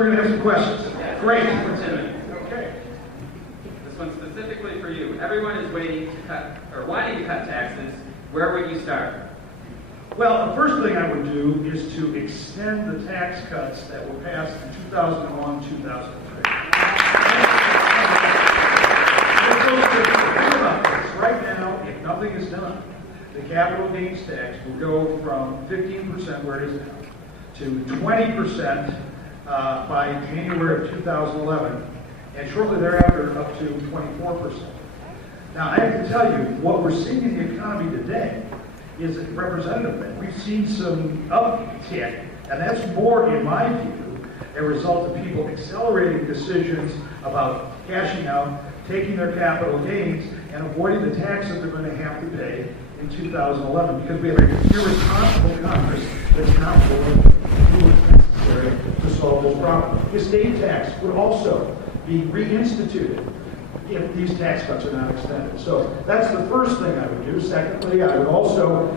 we're going to have some questions. Yes, Great. for 10 minutes. Okay. This one's specifically for you. Everyone is waiting to cut, or wanting to cut taxes. Where would you start? Well, the first thing I would do is to extend the tax cuts that were passed in 2001, 2003. Think about this. Right now, if nothing is done, the capital gains tax will go from 15%, where it is now, to 20% by January of 2011, and shortly thereafter up to 24%. Now, I have to tell you, what we're seeing in the economy today is representative of that. We've seen some uptick, and that's more, in my view, a result of people accelerating decisions about cashing out, taking their capital gains, and avoiding the taxes they're going to have to pay in 2011, because we have an irresponsible Congress that's not willing to do what's necessary to solve this problem. The estate tax would also be reinstituted if these tax cuts are not extended. So that's the first thing I would do. Secondly, I would also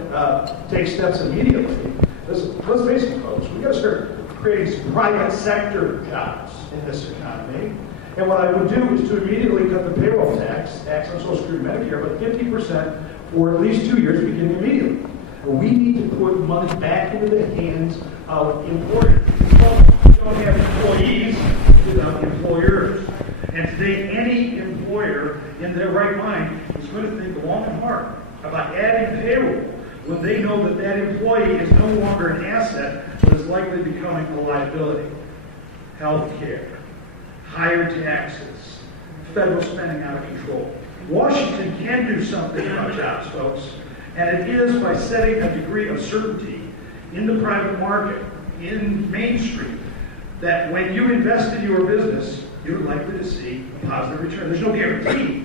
take steps immediately. Let's face it, folks, we've got to start creating some private sector jobs in this economy. And what I would do is to immediately cut the payroll tax on Social Security and Medicare, but 50% for at least 2 years, beginning immediately. We need to put money back into the hands of employers. We don't have employees without employers. And today, any employer in their right mind is going to think long and hard about adding payroll when they know that that employee is no longer an asset, but is likely becoming a liability. Health care, higher taxes, federal spending out of control. Washington can do something about jobs, folks, and it is by setting a degree of certainty in the private market, in Main Street, that when you invest in your business, you're likely to see a positive return. There's no guarantee,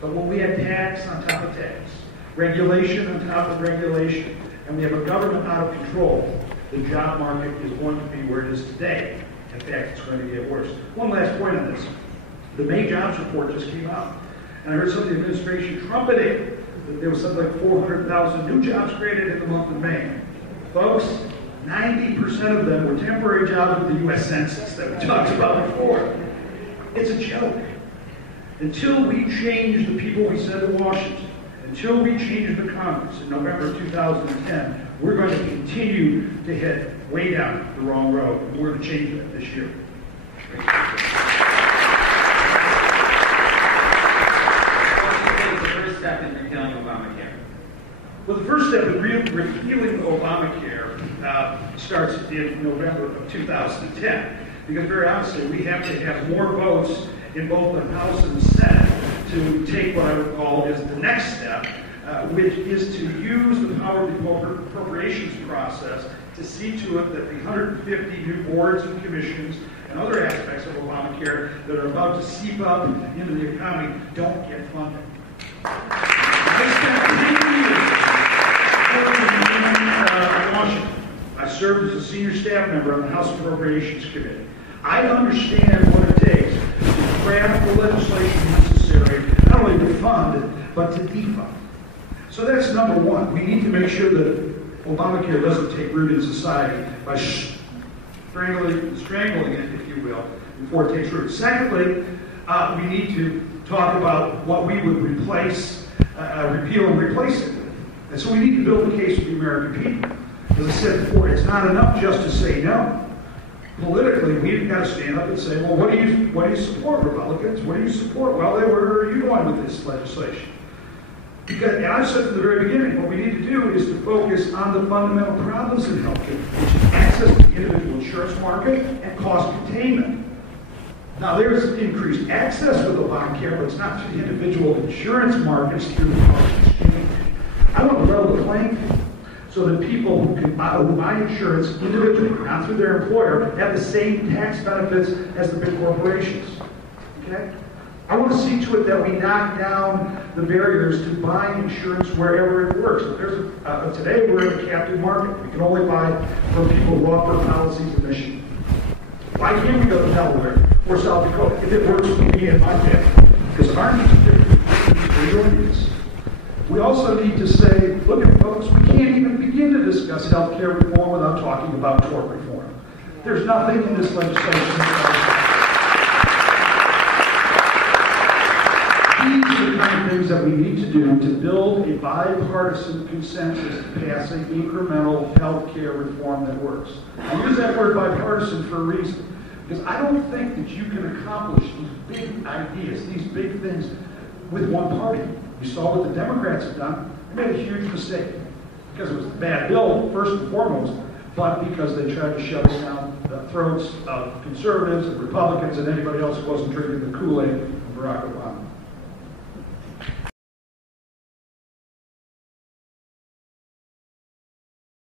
but when we have tax on top of tax, regulation on top of regulation, and we have a government out of control, the job market is going to be where it is today. In fact, it's going to get worse. One last point on this. The May jobs report just came out, and I heard some of the administration trumpeting that there was something like 400,000 new jobs created in the month of May. Folks, 90% of them were temporary jobs with the U.S. Census that we talked about before. It's a joke. Until we change the people we send to Washington, until we change the Congress in November of 2010, we're going to continue to head way down the wrong road. And we're going to change that this year. What do you think is the first step in repealing Obamacare? Well, the first step in repealing Obamacare starts in November of 2010. Because very honestly, we have to have more votes in both the House and the Senate to take what I would call is the next step, which is to use the power of the appropriations process to see to it that the 150 new boards and commissions and other aspects of Obamacare that are about to seep up into the economy don't get funded. I spent 10 years in Washington. I served as a senior staff member on the House Appropriations Committee. I understand what it takes to craft the legislation necessary, not only to fund, but to defund. So that's number one. We need to make sure that Obamacare doesn't take root in society by strangling it, if you will, before it takes root. Secondly, we need to talk about what we would replace, repeal and replace it with. And so we need to build a case for the American people. As I said before, it's not enough just to say no. Politically, we've got to stand up and say, well, what do you support, Republicans? What do you support? Well, where are you going with this legislation? Because, and I've said from the very beginning, what we need to do is to focus on the fundamental problems in healthcare, which is access to the individual insurance market and cost containment. Now, there's increased access with Obamacare, but it's not to the individual insurance markets through the cost exchange. I want to level the playing field, so that people who buy insurance individually, not through their employer, have the same tax benefits as the big corporations. Okay? I want to see to it that we knock down the barriers to buying insurance wherever it works. Today, we're in a captive market. We can only buy from people who offer policies in Michigan. Why can't we go to Delaware or South Dakota if it works for me and my family? Because our needs are different from your needs. We also need to say, look at folks, we can't even begin to discuss health care reform without talking about tort reform. There's nothing in this legislation that these are the kind of things that we need to do to build a bipartisan consensus to pass an incremental health care reform that works. I use that word bipartisan for a reason, because I don't think that you can accomplish these big ideas, these big things, with one party. You saw what the Democrats have done. They made a huge mistake, because it was a bad bill, first and foremost, but because they tried to shove it down the throats of conservatives and Republicans and anybody else who wasn't drinking the Kool-Aid of Barack Obama.